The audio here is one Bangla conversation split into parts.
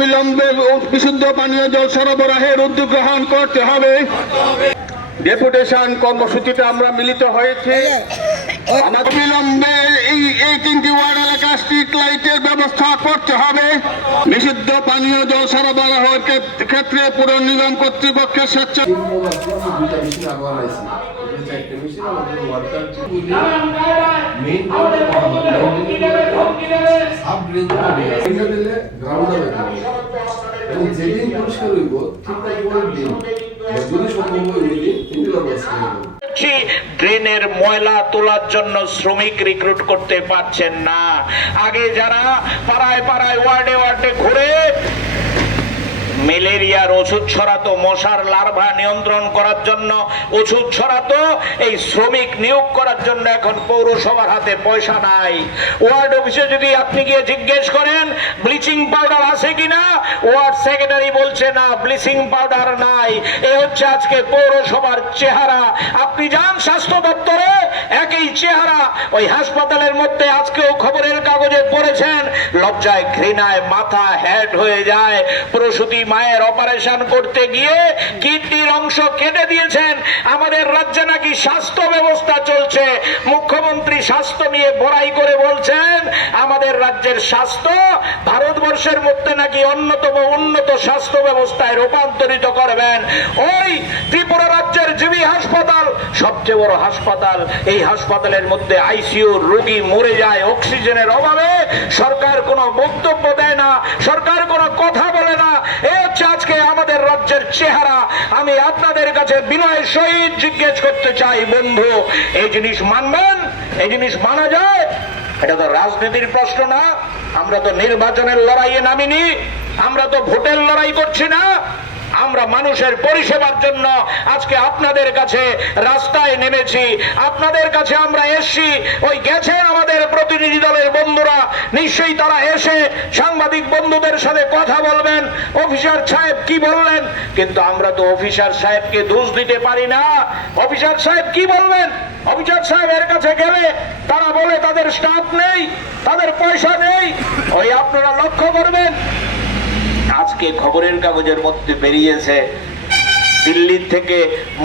বিলম্বে বিশুদ্ধ পানীয় জল সরবরাহের উদ্যোগ গ্রহণ করতে হবে। ডেপুটেশন কর্মসূচিতে আমরা মিলিত হয়েছি। আমাদের বিলম্বে এই তিনটি ওয়ার্ড এলাকা স্ট্রিট লাইটের ব্যবস্থা করতে হবে। বিশুদ্ধ পানীয় জল সরবরাহের ক্ষেত্রে পুর নিগম কর্তৃপক্ষের স্বেচ্ছা যেদিন পরিষ্কার হইব ঠিক পরের দিন যদি সম্ভব হয় ওই দিন ড্রেনের ময়লা তোলার জন্য শ্রমিক রিক্রুট করতে পারছেন না। আগে যারা পাড়ায় পাড়ায় ওয়ার্ডে ওয়ার্ডে ঘুরে ম্যালেরিয়ার ওষুধ ছড়াতো, মশার লার্ভা নিয়ন্ত্রণ করার জন্য ওষুধ ছড়াতো, এই শ্রমিক নিয়োগ করার জন্য এখন পৌরসভার হাতে পয়সা নাই। ওয়ার্ড অফিসে যদি আপনি গিয়ে জিজ্ঞেস করেন ব্লিচিং পাউডার আছে কিনা, ওয়ার্ড সেক্রেটারি বলছে না, ব্লিচিং পাউডার নাই। এই হচ্ছে আজকে পৌরসভার চেহারা। আপনি যান স্বাস্থ্য দপ্তরে, একই চেহারা। ওই হাসপাতালের মধ্যে আজকেও খবরের কাগজে পড়েছেন, লজ্জায় ঘৃণায় মাথা হেড হয়ে যায়। প্রসূতি মায়ের অপারেশন করতে গিয়ে কিডনির অংশ কেটে দিয়েছেন। আমাদের রাজ্যে নাকি স্বাস্থ্য ব্যবস্থা চলছে, মুখ্যমন্ত্রী স্বাস্থ্য নিয়ে বড়াই করে বলছেন আমাদের রাজ্যের স্বাস্থ্য ভারতবর্ষের মধ্যে নাকি অন্যতম উন্নত স্বাস্থ্য ব্যবস্থায় রূপান্তরিত করবেন। ওই ত্রিপুরা রাজ্যের জিবি হাসপাতাল সবচেয়ে বড় হাসপাতাল, এই হাসপাতালের মধ্যে আইসিইউ রোগী মরে যায় অক্সিজেনের অভাবে। সরকার কোনো বক্তব্য দেয় না, সরকার কোনো কথা বলে না। এই হচ্ছে আজকে আমাদের রাজ্যের চেহারা। আমি আপনাদের কাছে বিনয়ের সহিত জিজ্ঞেস করতে চাই, বন্ধু এই জিনিস মানবেন? এই জিনিস মানা যায়? এটা তো রাজনীতির প্রশ্ন না। আমরা তো নির্বাচনের লড়াইয়ে নামিনি, আমরা তো ভোটের লড়াই করছি না। আমরা মানুষের পরিষেবার জন্য আজকে আপনাদের কাছে রাস্তায় নেমেছি, আপনাদের কাছে আমরা এসছি। ওই গেছেন আমাদের প্রতিনিধি দলের বন্ধুরা, নিশ্চয়ই তারা এসে সাংবাদিক বন্ধুদের সাথে কথা বলবেন, অফিসার সাহেব কি বললেন। কিন্তু আমরা তো অফিসার সাহেবকে দোষ দিতে পারি না। অফিসার সাহেব কি বলবেন? অফিসার সাহেবের কাছে গেলে তারা বলে তাদের স্টাফ নেই, তাদের পয়সা নেই। ওই আপনারা লক্ষ্য করবেন, আজকে খবরের কাগজের মধ্যে বেরিয়েছে দিল্লি থেকে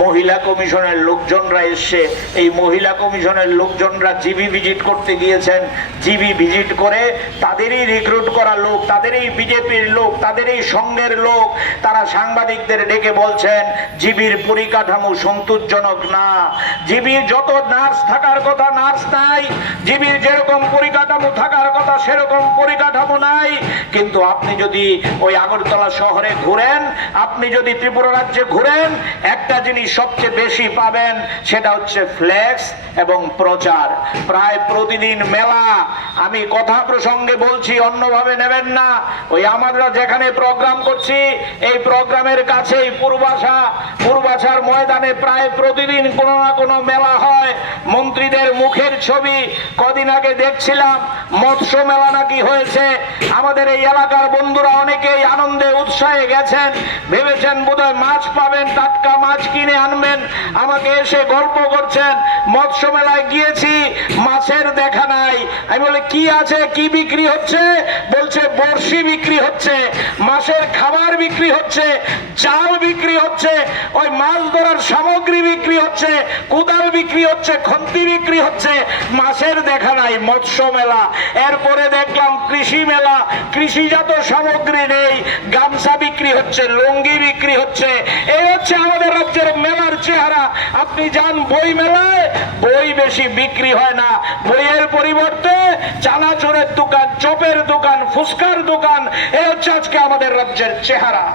মহিলা কমিশনের লোকজনরা এসে, এই মহিলা কমিশনের লোকজনরা জিবি ভিজিট করতে গিয়েছেন। জিবি ভিজিট করে তাদেরই রিক্রুট করা লোক, তাদেরই বিজেপির লোক, তাদেরই সঙ্গের লোক, তারা সাংবাদিকদের ডেকে বলছেন জিবির পরিকাঠামো সন্তোষজনক না। জিবির যত নার্স থাকার কথা নার্স নাই, জিবির যেরকম পরিকাঠামো থাকার কথা সেরকম পরিকাঠামো নাই। কিন্তু আপনি যদি ওই আগরতলা শহরে ঘুরেন, আপনি যদি ত্রিপুরা রাজ্যে ঘুরেন, একটা জিনিস সবচেয়ে বেশি পাবেন, সেটা হচ্ছে ফ্লেক্স এবং প্রচার। প্রায় প্রতিদিন মেলা। আমি কথা প্রসঙ্গে বলছি, অন্যভাবে নেবেন না। ওই আমরা যেখানে প্রোগ্রাম করছি এই প্রোগ্রামের কাছেই পূর্বাশার ময়দানে প্রায় প্রতিদিন কোনো না কোনো মেলা হয়। মন্ত্রীদের মুখের ছবি কদিন আগে দেখছিলাম, মৎস্য মেলা নাকি হয়েছে। আমাদের এই এলাকার বন্ধুরা অনেকেই আনন্দে উৎসাহে গেছেন, ভেবেছেন বোধহয় মাছ পাবেন, টাটকা মাছ কিনে আনবেন। আমাকে এসে গল্প করছেন মৎস্য মেলায় গিয়েছি, মাছের দেখা নাই। আমি বলে কি আছে, কি বিক্রি হচ্ছে? বলছে বড়শি বিক্রি হচ্ছে, মাছের খাবার বিক্রি হচ্ছে, জাল বিক্রি হচ্ছে, ওই মাছ ধরার সামগ্রী বিক্রি হচ্ছে, কোদাল বিক্রি হচ্ছে, খন্তি বিক্রি হচ্ছে, মাছের দেখা নাই। মৎস্য মেলা। এরপরে দেখলাম কৃষি মেলা, কৃষিজাত সামগ্রী নেই, গামছা বিক্রি হচ্ছে, লুঙ্গি বিক্রি হচ্ছে। এই হচ্ছে আমাদের রাজ্যের মেলার চেহারা। আপনি যান বই মেলায়, বই বেশি বিক্রি হয় না, বইয়ের পরিবর্তে চানাচুরের দোকান, চপের দোকান, ফুচকার দোকান। এই হচ্ছে আজকে আমাদের রাজ্যের চেহারা।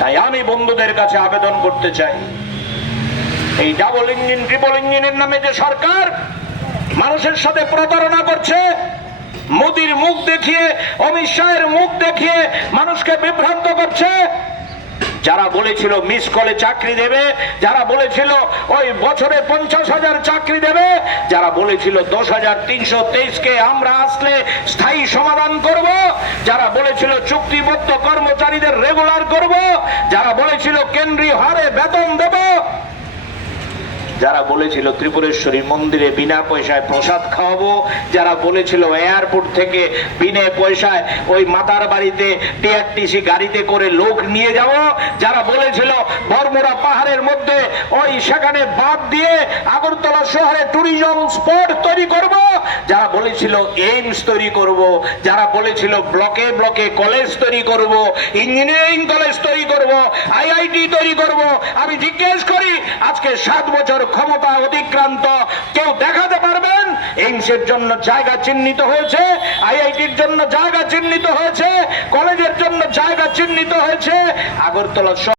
তাই আমি বন্ধুদের কাছে আবেদন করতে চাই, এই ডাবল ইঞ্জিন ট্রিপল ইঞ্জিনের নামে যে সরকার মানুষের সাথে প্রতারণা করছে, মোদির মুখ দেখিয়ে, অমিত শাহের মুখ দেখিয়ে মানুষকে বিভ্রান্ত করছে। যারা বলেছিল মিস কলে চাকরি দেবে, যারা বলেছিল ওই বছরে 50,000 চাকরি দেবে, যারা বলেছিল 10,323 কে আমরা আসলে স্থায়ী সমাধান করব, যারা বলেছিল চুক্তিবদ্ধ কর্মচারীদের রেগুলার করব, যারা বলেছিল কেন্দ্রীয় হারে বেতন দেব, যারা বলেছিল ত্রিপুরেশ্বরী মন্দিরে বিনা পয়সায় প্রসাদ খাওয়াবো, যারা বলেছিল এয়ারপোর্ট থেকে বিনা পয়সায় ওই মাতার বাড়িতে টিআরটিসি গাড়িতে করে লোক নিয়ে যাব, যারা বলেছিল বর্মরা পাহাড়ের মধ্যে ওই সেখানে বাদ দিয়ে আগরতলা শহরে ট্যুরিজম স্পট তৈরি করব, যারা বলেছিল এইমস তৈরি করব, যারা বলেছিল ব্লকে ব্লকে কলেজ তৈরি করব, ইঞ্জিনিয়ারিং কলেজ তৈরি করব, আইআইটি তৈরি করব, আমি জিজ্ঞেস করি আজকে 7 বছর ক্ষমতা অতিক্রান্ত কেউ দেখাতে পারবেন? এইমসের জন্য জায়গা চিহ্নিত হয়েছে, আইআইটির জন্য জায়গা চিহ্নিত হয়েছে, কলেজের জন্য জায়গা চিহ্নিত হয়েছে, আগরতলা